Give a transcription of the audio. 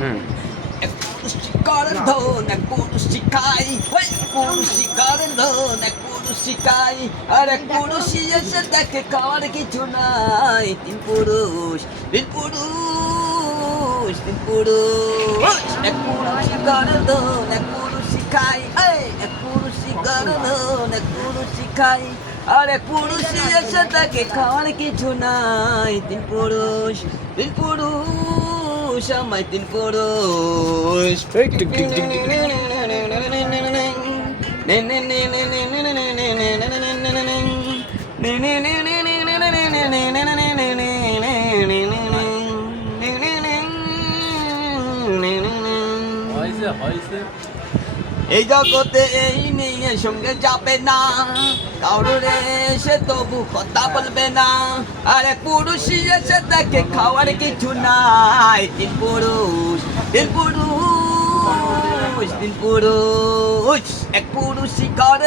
এক পুরুষ শিকারের ধন, এক পুরুষ শিখাই, পুরুষ শিকারের ধন, এক পুরুষ শিখাই, আর এক পুরুষই এসে দেখে খাওয়ার কিছু নাই। তিন পুরুষ, তিন পুরুষ, তিন পুরুষ, এক পুরুষ শিকারের ধন, এক পুরুষ শিখাই, এক পুরুষ শিকারের ধন, এক পুরুষ শিখাই, আর এক পুরুষই এসে দেখে খাওয়ার কিছু নাই। তিন পুরুষ, তিন পুরুষ, আমায় তিন পুরুষ। এই জগতে এই মেয়ের সঙ্গে যাবে না, কারোর এসে তবু কথা বলবে না, আর এক পুরুষই এসে দেখে খাওয়ার কিছু নাই। তিন পুরুষ, তিন পুরুষ, তিন পুরুষ, এক পুরুষই করে